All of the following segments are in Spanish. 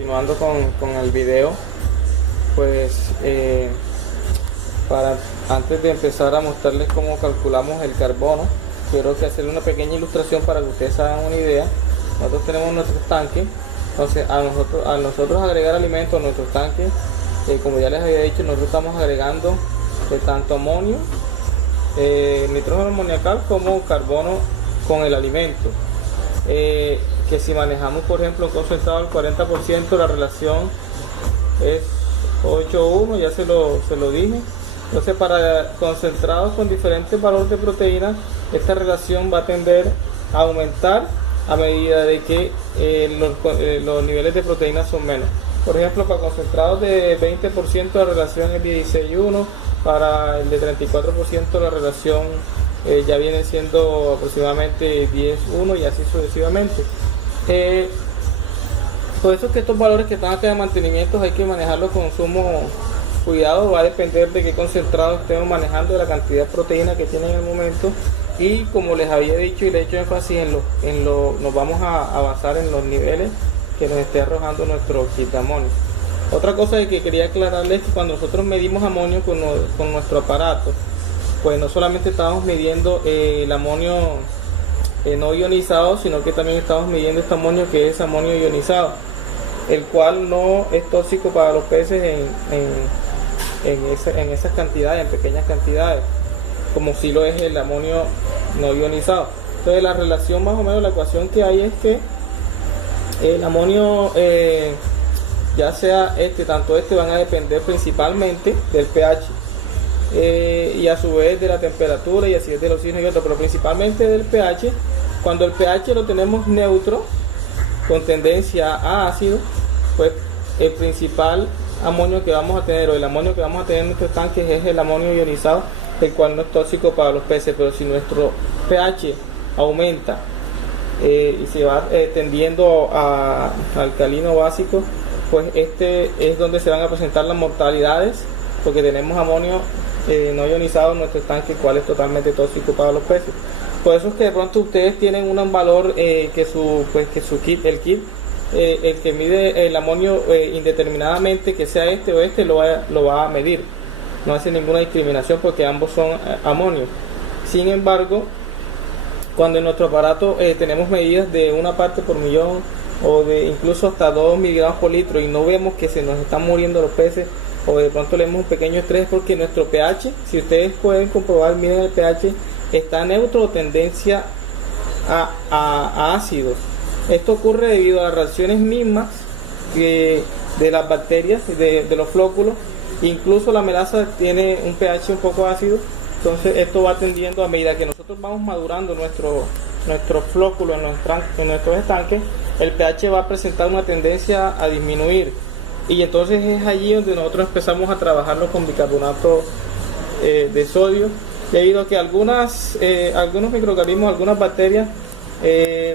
Continuando con el video, pues antes de empezar a mostrarles cómo calculamos el carbono, quiero que hacerle una pequeña ilustración para que ustedes hagan una idea. Nosotros tenemos nuestros tanques, entonces al nosotros agregar alimentos a nuestros tanques, como ya les había dicho, nosotros estamos agregando tanto amonio, nitrógeno amoniacal como carbono con el alimento. Que si manejamos por ejemplo un concentrado al 40%, la relación es 8:1, ya se lo dije. Entonces para concentrados con diferentes valores de proteína, esta relación va a tender a aumentar a medida de que los niveles de proteína son menos. Por ejemplo, para concentrados de 20% la relación es 16:1, para el de 34% la relación ya viene siendo aproximadamente 10:1 y así sucesivamente. Por eso es que estos valores que están acá de mantenimiento hay que manejarlos con sumo cuidado. Va a depender de qué concentrado estemos manejando, de la cantidad de proteína que tiene en el momento, y como les había dicho y le he hecho énfasis nos vamos a basar en los niveles que nos esté arrojando nuestro kit de amonio. Otra cosa que quería aclararles es que cuando nosotros medimos amonio con nuestro aparato, pues no solamente estamos midiendo el amonio no ionizado, sino que también estamos midiendo este amonio que es amonio ionizado, el cual no es tóxico para los peces en esas cantidades, en pequeñas cantidades, como si lo es el amonio no ionizado. Entonces la relación, más o menos la ecuación que hay, es que el amonio ya sea tanto van a depender principalmente del pH, y a su vez de la temperatura y así es del oxígeno y otro, pero principalmente del pH. Cuando el pH lo tenemos neutro con tendencia a ácido, pues el principal amonio que vamos a tener, o el amonio que vamos a tener en nuestros tanques, es el amonio ionizado, el cual no es tóxico para los peces. Pero si nuestro pH aumenta y se va tendiendo a alcalino básico, pues es donde se van a presentar las mortalidades, porque tenemos amonio no ionizado en nuestro tanque, el cual es totalmente tóxico para los peces. Por eso es que de pronto ustedes tienen un valor que su kit, el que mide el amonio indeterminadamente, que sea este o este, lo va a medir. No hace ninguna discriminación porque ambos son amonio. Sin embargo, cuando en nuestro aparato tenemos medidas de 1 parte por millón, o de incluso hasta 2 miligramos por litro, y no vemos que se nos están muriendo los peces, o de pronto le damos un pequeño estrés, porque nuestro pH, si ustedes pueden comprobar, miren el pH, está neutro o tendencia a ácidos. Esto ocurre debido a las reacciones mismas de las bacterias, de los flóculos. Incluso la melaza tiene un pH un poco ácido. Entonces esto va tendiendo, a medida que nosotros vamos madurando nuestro flóculo en nuestros estanques, el pH va a presentar una tendencia a disminuir, y entonces es allí donde nosotros empezamos a trabajarlo con bicarbonato de sodio, debido a que algunos microorganismos, algunas bacterias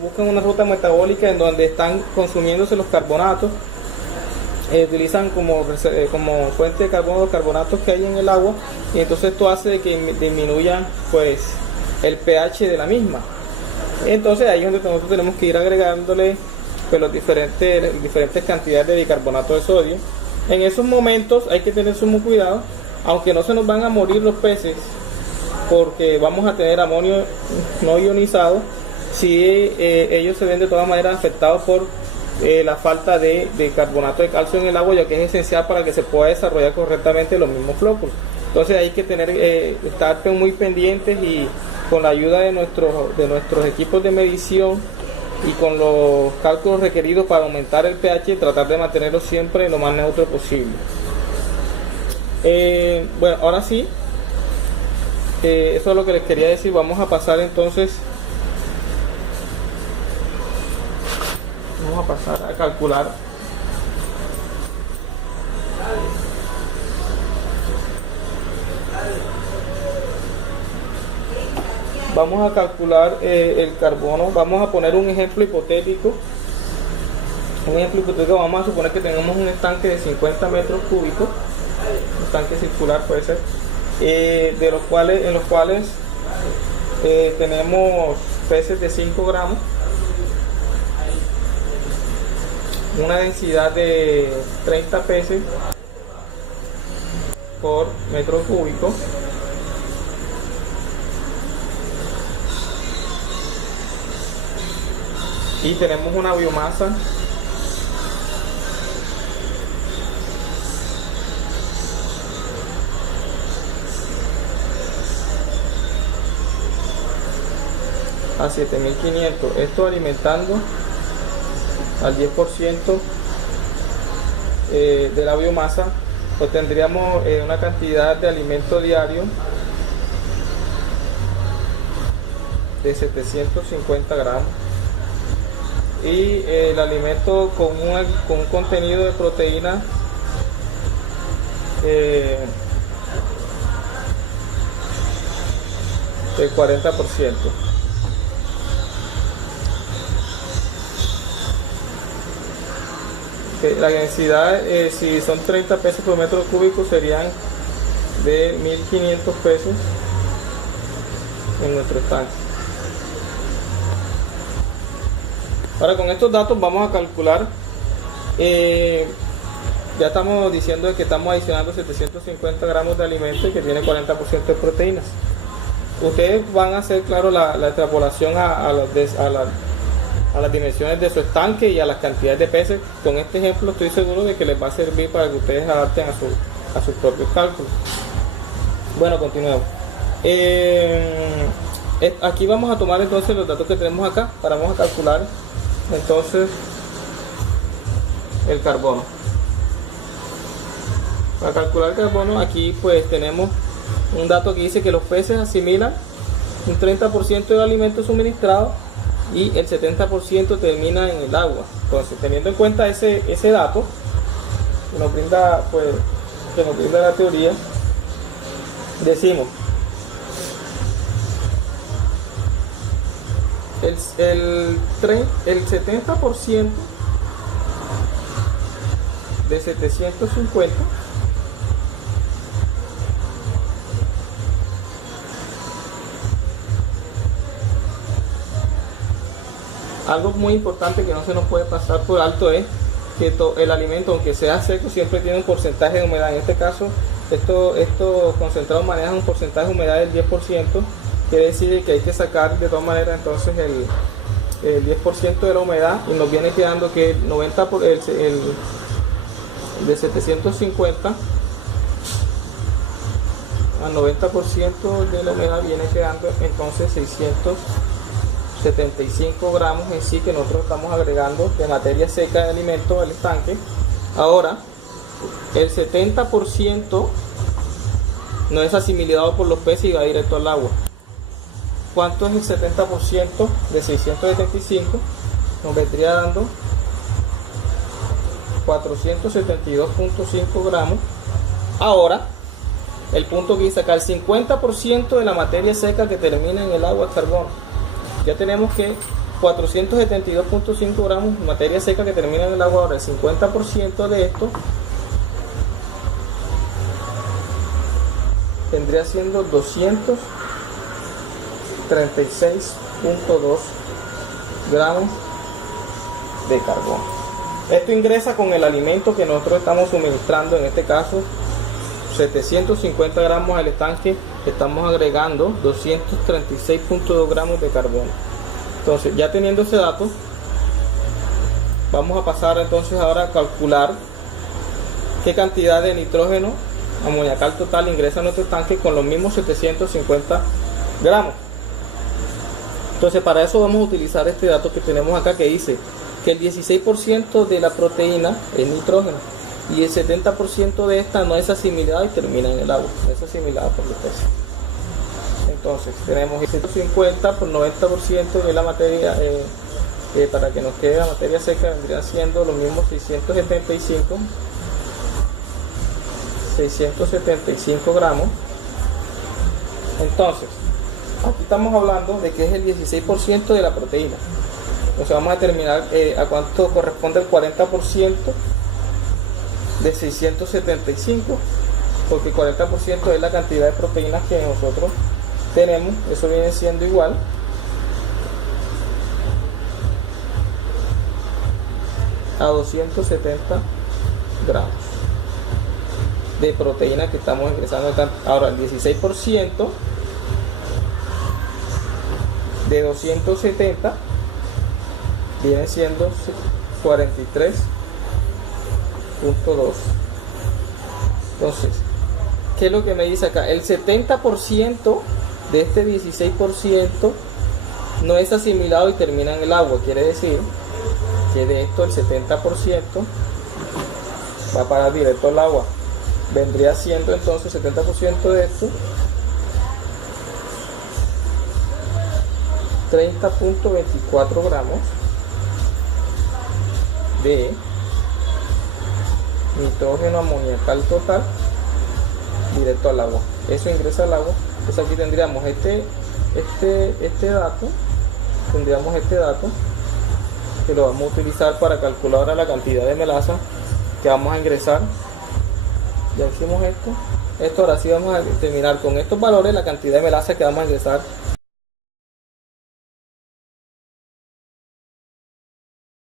buscan una ruta metabólica en donde están consumiéndose los carbonatos, utilizan como fuente de carbono los carbonatos que hay en el agua, y entonces esto hace de que disminuya pues el pH de la misma. Entonces ahí es donde nosotros tenemos que ir agregándole pues las diferentes cantidades de bicarbonato de sodio. En esos momentos hay que tener sumo cuidado, aunque no se nos van a morir los peces porque vamos a tener amonio no ionizado, si ellos se ven de todas maneras afectados por la falta de carbonato de calcio en el agua, ya que es esencial para que se pueda desarrollar correctamente los mismos flóculos. Entonces hay que estar muy pendientes, y con la ayuda de nuestros equipos de medición y con los cálculos requeridos para aumentar el pH, tratar de mantenerlo siempre lo más neutro posible. Bueno, ahora sí, eso es lo que les quería decir. Vamos a pasar entonces a calcular el carbono. Vamos a poner un ejemplo hipotético. Vamos a suponer que tenemos un estanque de 50 metros cúbicos, un estanque circular puede ser, en los cuales tenemos peces de 5 gramos. una densidad de 30 pesos por metro cúbico. Y tenemos una biomasa a 7500, esto alimentando al 10% de la biomasa, pues tendríamos una cantidad de alimento diario de 750 gramos, y el alimento con un contenido de proteína del 40%. La densidad, si son 30 pesos por metro cúbico, serían de 1500 pesos en nuestro estanque. Ahora, con estos datos vamos a calcular, ya estamos diciendo que estamos adicionando 750 gramos de alimento y que tiene 40% de proteínas. Ustedes van a hacer, claro, la extrapolación a las dimensiones de su estanque y a las cantidades de peces. Con este ejemplo estoy seguro de que les va a servir para que ustedes adapten a sus propios cálculos. Bueno, continuemos. Aquí vamos a tomar entonces los datos que tenemos acá, vamos a calcular entonces el carbono. Para calcular el carbono, aquí pues tenemos un dato que dice que los peces asimilan un 30% del alimento suministrado y el 70% termina en el agua. Entonces, teniendo en cuenta ese dato que nos brinda, pues, la teoría, decimos el 70% de 750 algo muy importante que no se nos puede pasar por alto es que el alimento, aunque sea seco, siempre tiene un porcentaje de humedad. En este caso, estos concentrados manejan un porcentaje de humedad del 10%. Quiere decir que hay que sacar de todas maneras entonces el 10% de la humedad, y nos viene quedando que el 90 de 750 al 90% de la humedad viene quedando entonces 675 gramos en sí, que nosotros estamos agregando de materia seca de alimento al estanque. Ahora, el 70% no es asimilado por los peces y va directo al agua. ¿Cuánto es el 70% de 675? Nos vendría dando 472.5 gramos. Ahora, el punto que dice acá, el 50% de la materia seca que termina en el agua es carbono. Ya tenemos que 472.5 gramos de materia seca que termina en el agua. Ahora, el 50% de esto vendría siendo 236.2 gramos de carbono. Esto ingresa con el alimento que nosotros estamos suministrando, en este caso 750 gramos al estanque, estamos agregando 236.2 gramos de carbono. Entonces, ya teniendo ese dato, vamos a pasar entonces ahora a calcular qué cantidad de nitrógeno amoniacal total ingresa a nuestro estanque con los mismos 750 gramos. Entonces, para eso vamos a utilizar este dato que tenemos acá, que dice que el 16% de la proteína es nitrógeno y el 70% de esta no es asimilada y termina en el agua, no es asimilada por los peces. Entonces, tenemos 150 por 90% de la materia, para que nos quede la materia seca, vendrían siendo los mismos 675 gramos. Entonces, aquí estamos hablando de que es el 16% de la proteína. Entonces vamos a determinar a cuánto corresponde el 40% de 675, porque el 40% es la cantidad de proteínas que nosotros tenemos. Eso viene siendo igual a 270 gramos de proteína que estamos ingresando. Ahora el 16% de 270 viene siendo 43.2. Entonces, ¿qué es lo que me dice acá? El 70% de este 16% no es asimilado y termina en el agua. Quiere decir que de esto el 70% va a parar directo al agua. Vendría siendo entonces 70% de esto 30.24 gramos de nitrógeno amoniacal total directo al agua. Eso ingresa al agua. Entonces aquí tendríamos este dato, que lo vamos a utilizar para calcular ahora la cantidad de melaza que vamos a ingresar. Ya hicimos esto ahora sí vamos a determinar con estos valores la cantidad de melaza que vamos a ingresar